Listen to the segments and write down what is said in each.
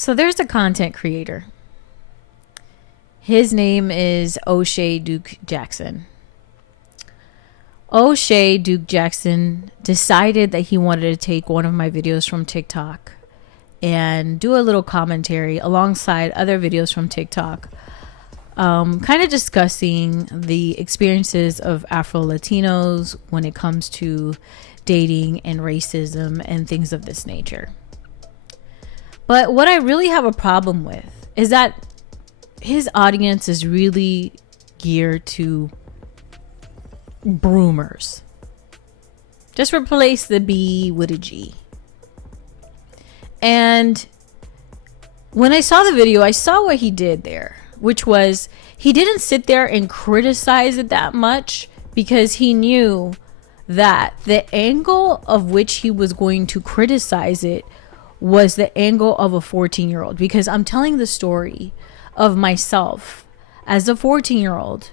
So there's a content creator. His name is O'Shea Duke Jackson. O'Shea Duke Jackson decided that he wanted to take one of my videos from TikTok and do a little commentary alongside other videos from TikTok, kind of discussing the experiences of Afro Latinos when it comes to dating and racism and things of this nature. But what I really have a problem with is that his audience is really geared to Broomers. Just replace the B with a G. And when I saw the video, I saw what he did there, which was he didn't sit there and criticize it that much because he knew that the angle of which he was going to criticize it was the angle of a 14-year-old. Because I'm telling the story of myself as a 14-year-old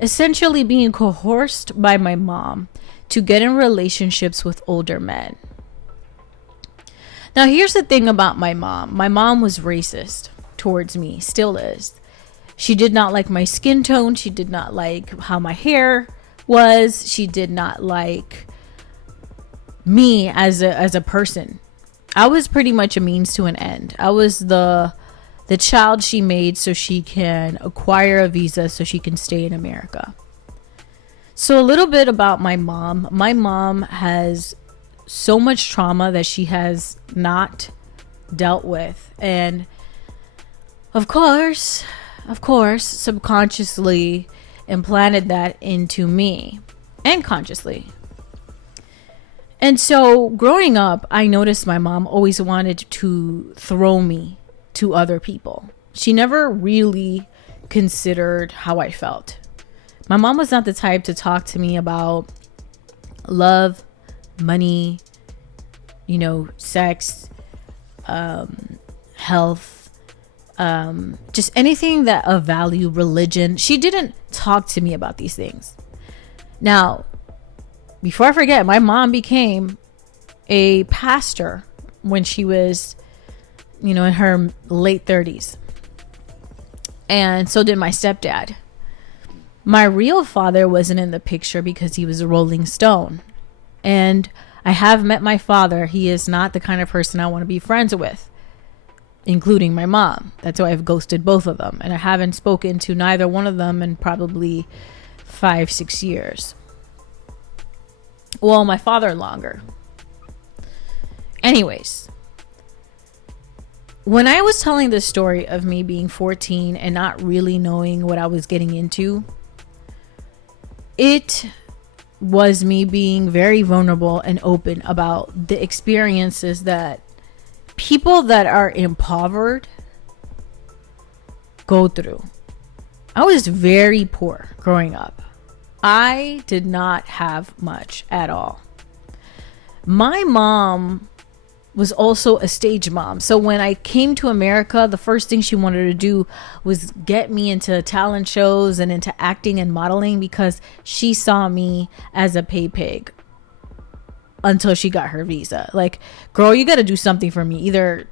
essentially being coerced by my mom to get in relationships with older men. Now, here's the thing about my mom. My mom was racist towards me, still is. She did not like my skin tone. She did not like how my hair was. She did not like me as a person. I was pretty much a means to an end. I was the child she made so she can acquire a visa so she can stay in America. So a little bit about my mom. My mom has so much trauma that she has not dealt with. And of course, subconsciously implanted that into me and consciously. And so growing up, I noticed my mom always wanted to throw me to other people. She never really considered how I felt. My mom was not the type to talk to me about love, money, sex, health, just anything that of value, religion. She didn't talk to me about these things. Now, before I forget, my mom became a pastor when she was in her late 30s. And so did my stepdad. My real father wasn't in the picture because he was a Rolling Stone. And I have met my father. He is not the kind of person I want to be friends with, including my mom. That's why I've ghosted both of them. And I haven't spoken to neither one of them in probably 5-6 years. Well, my father longer. Anyways, when I was telling the story of me being 14 and not really knowing what I was getting into, it was me being very vulnerable and open about the experiences that people that are impoverished go through. I was very poor growing up. I did not have much at all. My mom was also a stage mom. So when I came to America, the first thing she wanted to do was get me into talent shows and into acting and modeling because she saw me as a pay pig until she got her visa. Like, girl, you got to do something for me. Either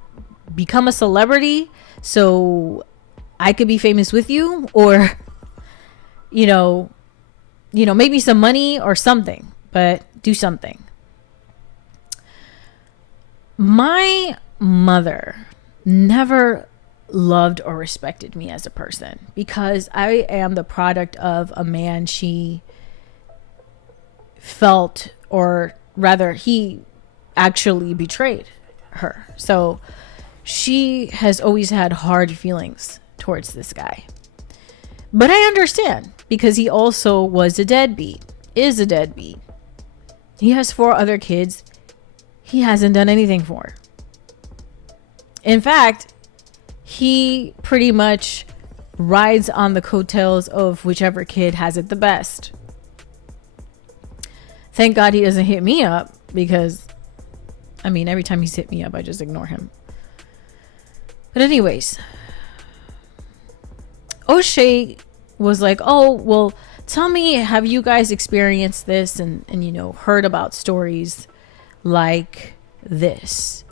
become a celebrity so I could be famous with you, or, maybe some money or something, but do something. My mother never loved or respected me as a person because I am the product of a man she felt, or rather he actually betrayed her. So she has always had hard feelings towards this guy. But I understand because he also was a deadbeat, is a deadbeat. He has 4 other kids he hasn't done anything for. In fact, he pretty much rides on the coattails of whichever kid has it the best. Thank God he doesn't hit me up because, every time he's hit me up, I just ignore him. But anyways, O'Shea was like, oh, well, tell me, have you guys experienced this and heard about stories like this?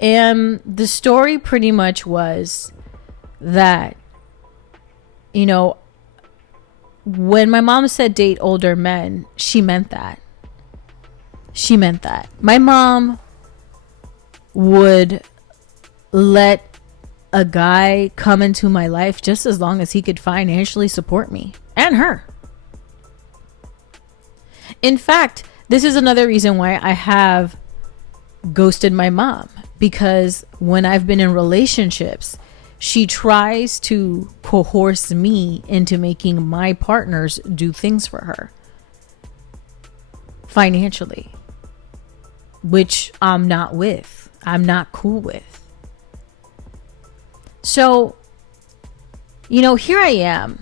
And the story pretty much was that, you know, when my mom said date older men, she meant that. She meant that. My mom would let a guy come into my life just as long as he could financially support me and her. In fact, this is another reason why I have ghosted my mom, because when I've been in relationships, she tries to coerce me into making my partners do things for her financially, which I'm not with. I'm not cool with. So, you know, here I am,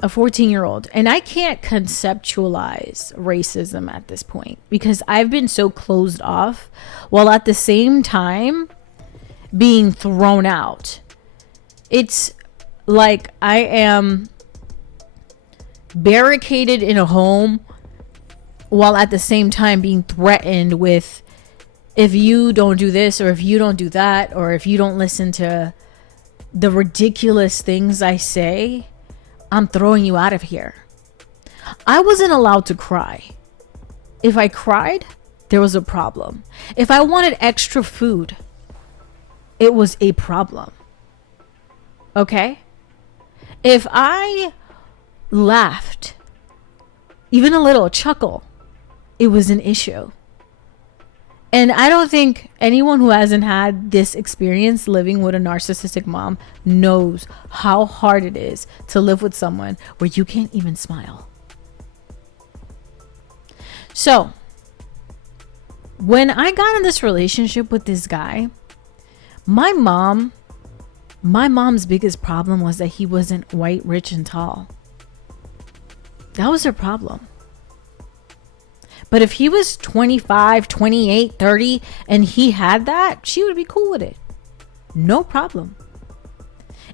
a 14-year-old, and I can't conceptualize racism at this point because I've been so closed off while at the same time being thrown out. It's like I am barricaded in a home while at the same time being threatened with, if you don't do this or if you don't do that or if you don't listen to the ridiculous things I say, I'm throwing you out of here. I wasn't allowed to cry. If I cried, there was a problem. If I wanted extra food, it was a problem. Okay? If I laughed, even a little chuckle, it was an issue. And I don't think anyone who hasn't had this experience living with a narcissistic mom knows how hard it is to live with someone where you can't even smile. So, when I got in this relationship with this guy, my mom's biggest problem was that he wasn't white, rich, and tall. That was her problem. But if he was 25, 28, 30, and he had that, she would be cool with it. No problem.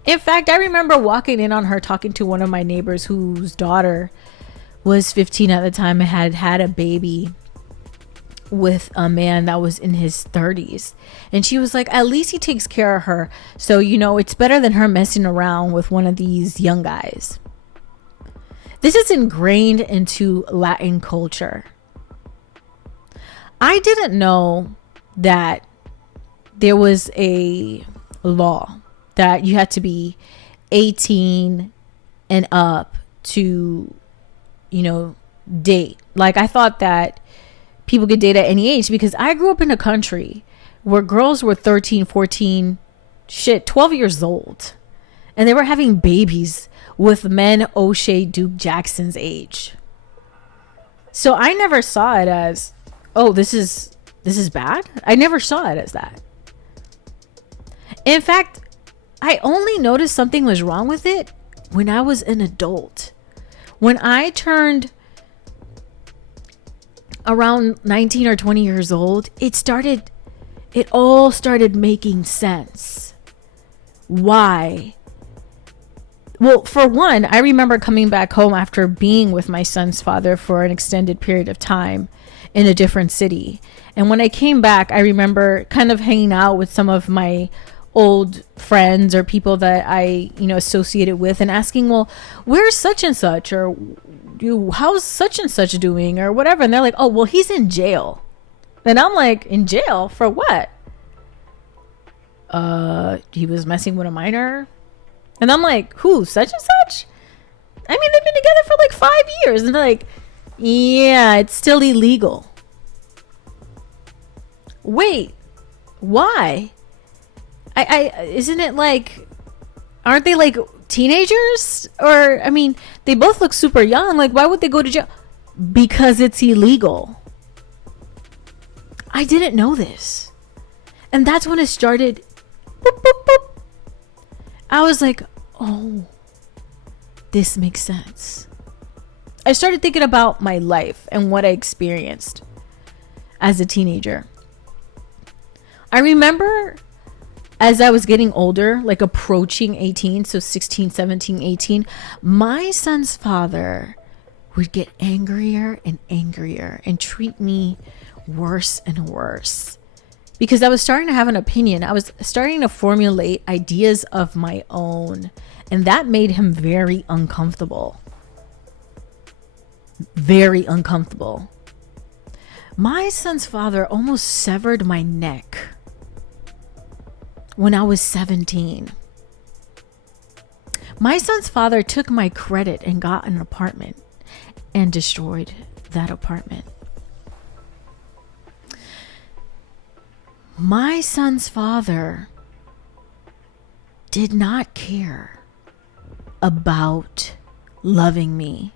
In fact, I remember walking in on her talking to one of my neighbors whose daughter was 15 at the time and had a baby with a man that was in his 30s. And she was like, at least he takes care of her. So, you know, it's better than her messing around with one of these young guys. This is ingrained into Latin culture. I didn't know that there was a law that you had to be 18 and up to, you know, date. Like, I thought that people could date at any age because I grew up in a country where girls were 13, 14, 12 years old. And they were having babies with men O'Shea Duke Jackson's age. So I never saw it as, oh, this is bad. I never saw it as that. In fact, I only noticed something was wrong with it when I was an adult. When I turned around 19 or 20 years old, it all started making sense. Why? Well, for one, I remember coming back home after being with my son's father for an extended period of time in a different city. And when I came back, I remember kind of hanging out with some of my old friends or people that I, you know, associated with and asking, well, where's such and such, or how's such and such doing, or whatever. And they're like, oh, well, he's in jail. And I'm like, in jail for what? He was messing with a minor. And I'm like, who, such and such? I mean, they've been together for like 5 years. And they're like, yeah, it's still illegal. Wait, why? I isn't it like, aren't they like teenagers? Or, I mean, they both look super young. Like, why would they go to jail? Because it's illegal. I didn't know this. And that's when it started. Boop, boop, boop. I was like, oh, this makes sense. I started thinking about my life and what I experienced as a teenager. I remember as I was getting older, like approaching 18, so 16, 17, 18, my son's father would get angrier and angrier and treat me worse and worse. because I was starting to have an opinion. I was starting to formulate ideas of my own, and that made him very uncomfortable. Very uncomfortable. My son's father almost severed my neck when I was 17. My son's father took my credit and got an apartment and destroyed that apartment. My son's father did not care about loving me,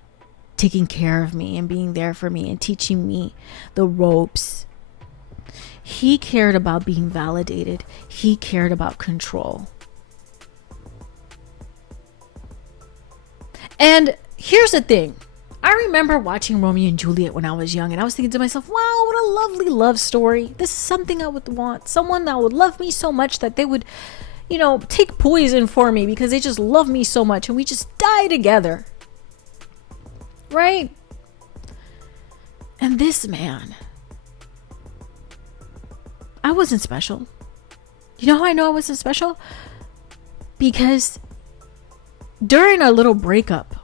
taking care of me, and being there for me and teaching me the ropes. He cared about being validated. He cared about control. And here's the thing. I remember watching Romeo and Juliet when I was young, and I was thinking to myself, wow, what a lovely love story. This is something I would want. Someone that would love me so much that they would, take poison for me because they just love me so much, and we just die together. Right? And this man, I wasn't special. You know how I know I wasn't special? Because during a little breakup,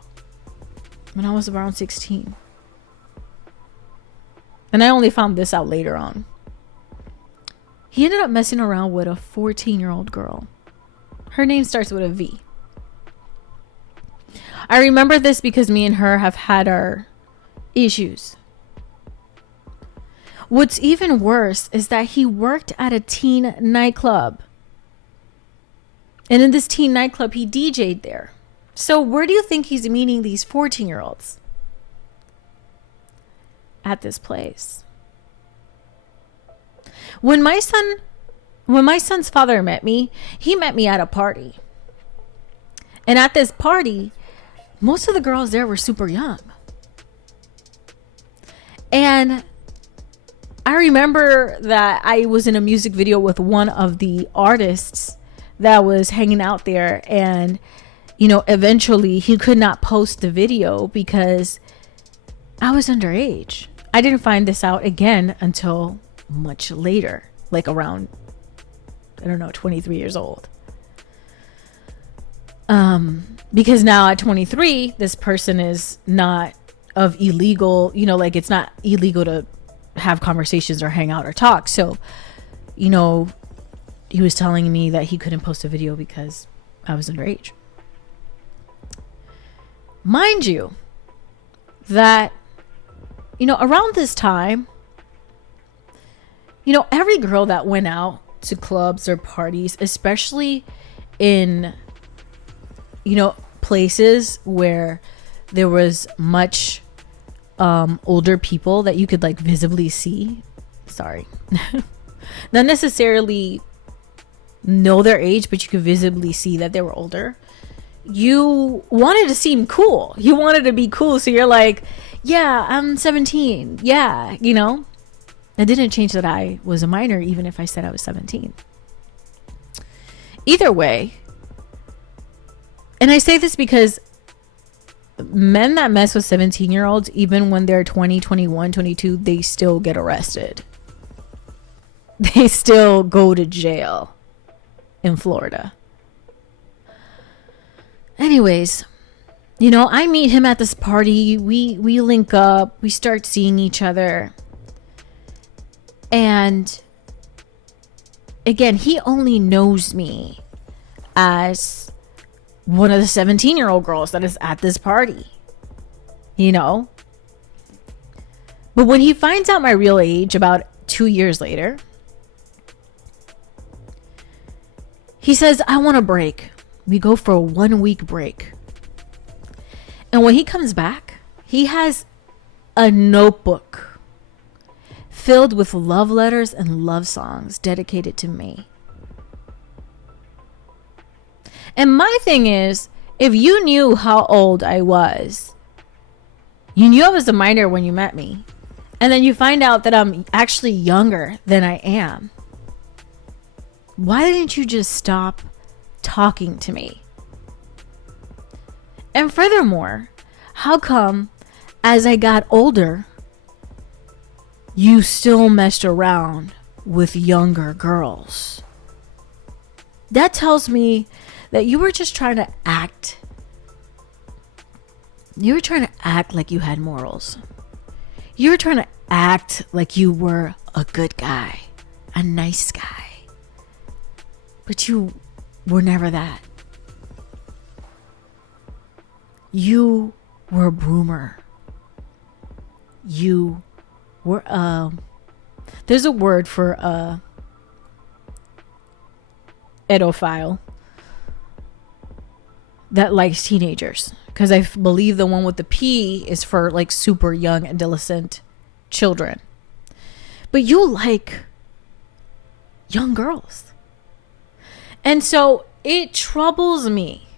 when I was around 16, and I only found this out later on, he ended up messing around with a 14-year-old girl. Her name starts with a V. I remember this because me and her have had our issues. What's even worse is that he worked at a teen nightclub. And in this teen nightclub, he DJ'd there. So where do you think he's meeting these 14-year-olds? At this place. When my son's father met me, he met me at a party. And at this party, most of the girls there were super young. And I remember that I was in a music video with one of the artists that was hanging out there, and eventually he could not post the video because I was underage. I didn't find this out again until much later, like around, 23 years old. Because now at 23, this person is not of illegal, it's not illegal to have conversations or hang out or talk. So, he was telling me that he couldn't post a video because I was underage. Mind you, that, around this time, every girl that went out to clubs or parties, especially in, places where there was much older people that you could visibly see. Sorry. Not necessarily know their age, but you could visibly see that they were older. You wanted to seem cool. You wanted to be cool. So you're like, yeah, I'm 17. Yeah, That didn't change that I was a minor, even if I said I was 17. Either way, and I say this because men that mess with 17-year-olds, even when they're 20, 21, 22, they still get arrested. They still go to jail in Florida. Anyways, I meet him at this party. We link up. We start seeing each other. And again, he only knows me as one of the 17-year-old girls that is at this party. But when he finds out my real age about 2 years later, he says, I want a break. We go for a 1-week break. And when he comes back, he has a notebook filled with love letters and love songs dedicated to me. And my thing is, if you knew how old I was, you knew I was a minor when you met me, and then you find out that I'm actually younger than I am, why didn't you just stop talking to me? And furthermore, how come as I got older, you still messed around with younger girls. That tells me that you were just trying to act. You were trying to act like you had morals. You were trying to act like you were a good guy, a nice guy. But you were never that. You were a Gbroomer. You were there's a word for pedophile that likes teenagers, because I believe the one with the P is for like super young adolescent children. But you like young girls. And so it troubles me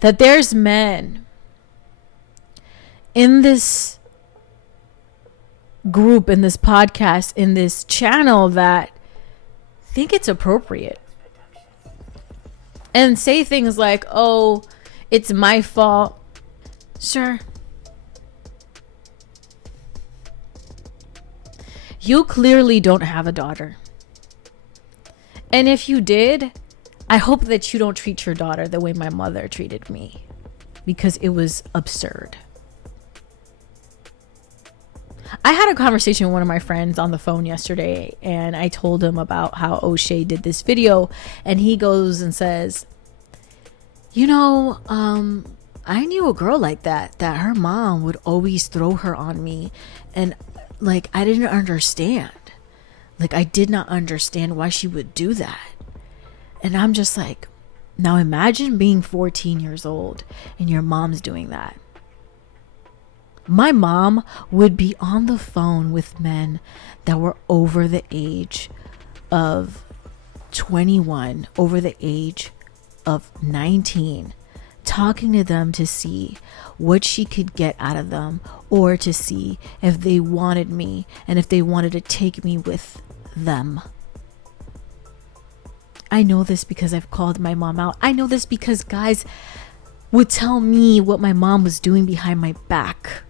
that there's men in this group, in this podcast, in this channel that think it's appropriate and say things like, oh, it's my fault. Sure. You clearly don't have a daughter. And if you did, I hope that you don't treat your daughter the way my mother treated me, because it was absurd. I had a conversation with one of my friends on the phone yesterday, and I told him about how O'Shea did this video, and he goes and says, you know, I knew a girl like that her mom would always throw her on me, and like I didn't understand. Like I did not understand why she would do that. And I'm just like, now imagine being 14 years old and your mom's doing that. My mom would be on the phone with men that were over the age of 21, over the age of 19, talking to them to see what she could get out of them, or to see if they wanted me and if they wanted to take me with them. I know this because I've called my mom out. I know this because guys would tell me what my mom was doing behind my back.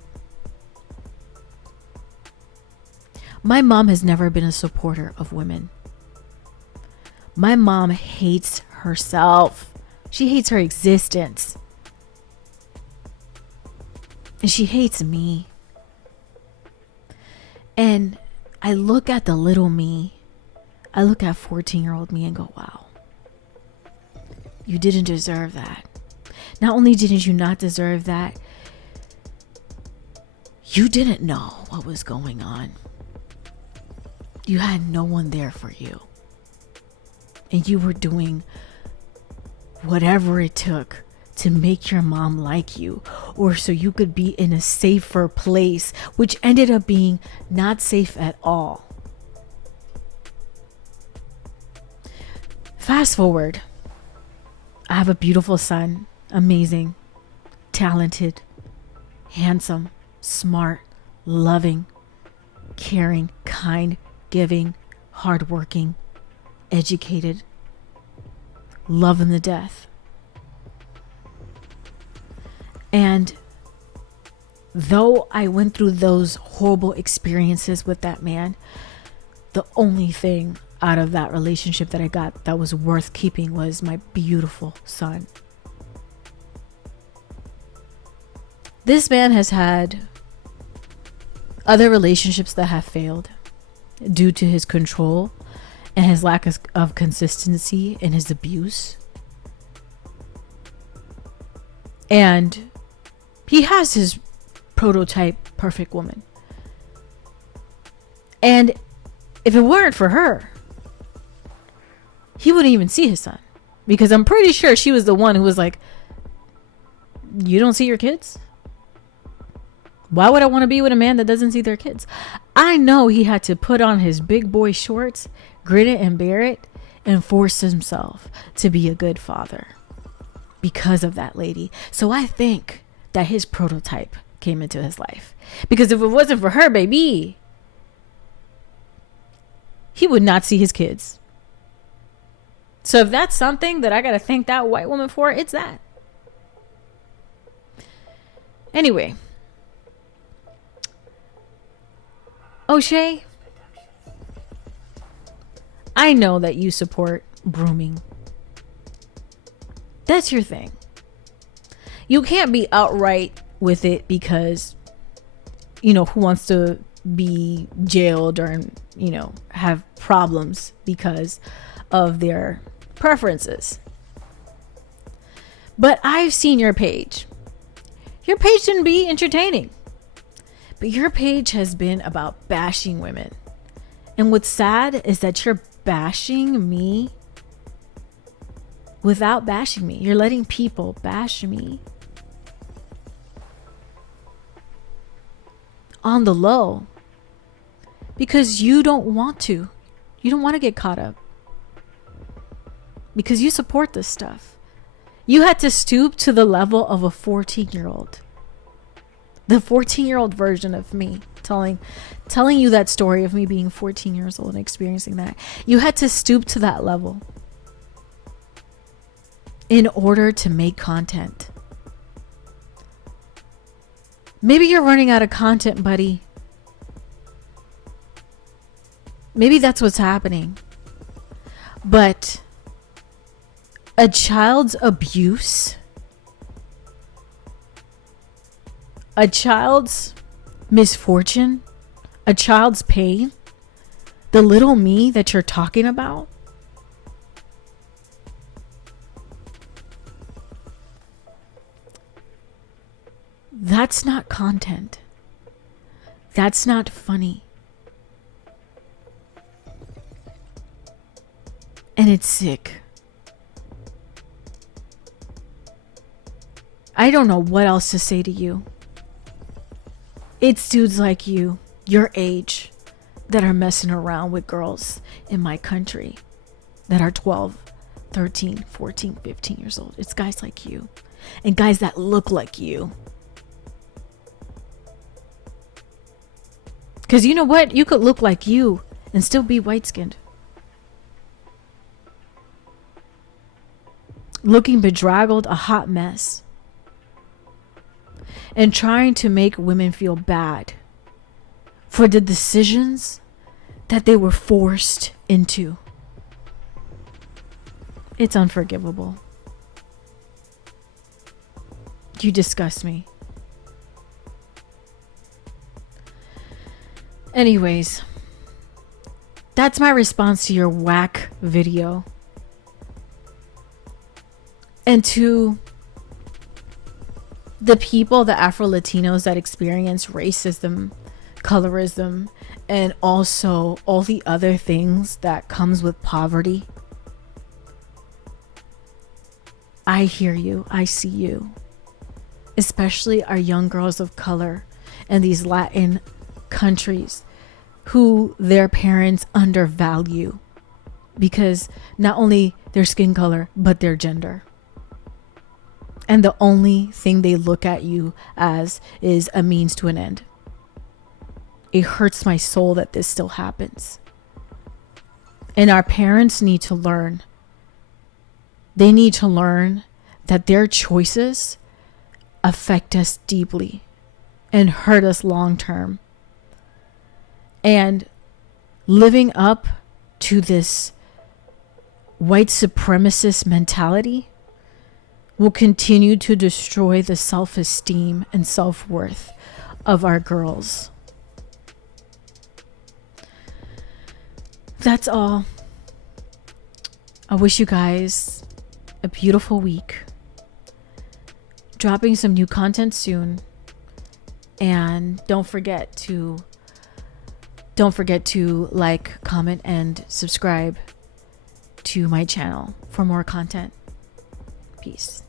My mom has never been a supporter of women. My mom hates herself. She hates her existence. And she hates me. And I look at the little me. I look at 14-year-old me and go, wow, you didn't deserve that. Not only didn't you not deserve that, you didn't know what was going on. You had no one there for you. And you were doing whatever it took to make your mom like you, or so you could be in a safer place, which ended up being not safe at all. Fast forward, I have a beautiful son, amazing, talented, handsome, smart, loving, caring, kind, giving, hardworking, educated, love him to death. And though I went through those horrible experiences with that man, the only thing out of that relationship that I got that was worth keeping was my beautiful son. This man has had other relationships that have failed due to his control and his lack of consistency and his abuse. And he has his prototype perfect woman. And if it weren't for her, he wouldn't even see his son, because I'm pretty sure she was the one who was like, you don't see your kids? Why would I want to be with a man that doesn't see their kids? I know he had to put on his big boy shorts, grit it and bear it, and force himself to be a good father because of that lady. So I think that his prototype came into his life, because if it wasn't for her, baby, he would not see his kids. So if that's something that I got to thank that white woman for, it's that. Anyway, O'Shea, I know that you support grooming. That's your thing. You can't be outright with it because, who wants to be jailed or, have problems because of their preferences. But I've seen your page. Your page can be entertaining, but your page has been about bashing women. And what's sad is that you're bashing me without bashing me. You're letting people bash me on the low because you don't want to. You don't want to get caught up because you support this stuff. You had to stoop to the level of a 14-year-old. The 14-year-old version of me telling you that story of me being 14 years old and experiencing that. You had to stoop to that level in order to make content. Maybe you're running out of content, buddy. Maybe that's what's happening. But a child's abuse, a child's misfortune, a child's pain, the little me that you're talking about, that's not content. That's not funny. And it's sick. I don't know what else to say to you. It's dudes like you, your age, that are messing around with girls in my country that are 12, 13, 14, 15 years old. It's guys like you and guys that look like you. Because you know what? You could look like you and still be white-skinned. Looking bedraggled, a hot mess. And trying to make women feel bad for the decisions that they were forced into. It's unforgivable. You disgust me. Anyways, that's my response to your whack video. And to the people, the Afro-Latinos that experience racism, colorism, and also all the other things that comes with poverty. I hear you. I see you. Especially our young girls of color in these Latin countries who their parents undervalue because not only their skin color, but their gender. And the only thing they look at you as is a means to an end. It hurts my soul that this still happens. And our parents need to learn. They need to learn that their choices affect us deeply and hurt us long term. And living up to this white supremacist mentality will continue to destroy the self-esteem and self-worth of our girls. That's all. I wish you guys a beautiful week. Dropping some new content soon. And don't forget to like, comment, and subscribe to my channel for more content. Peace.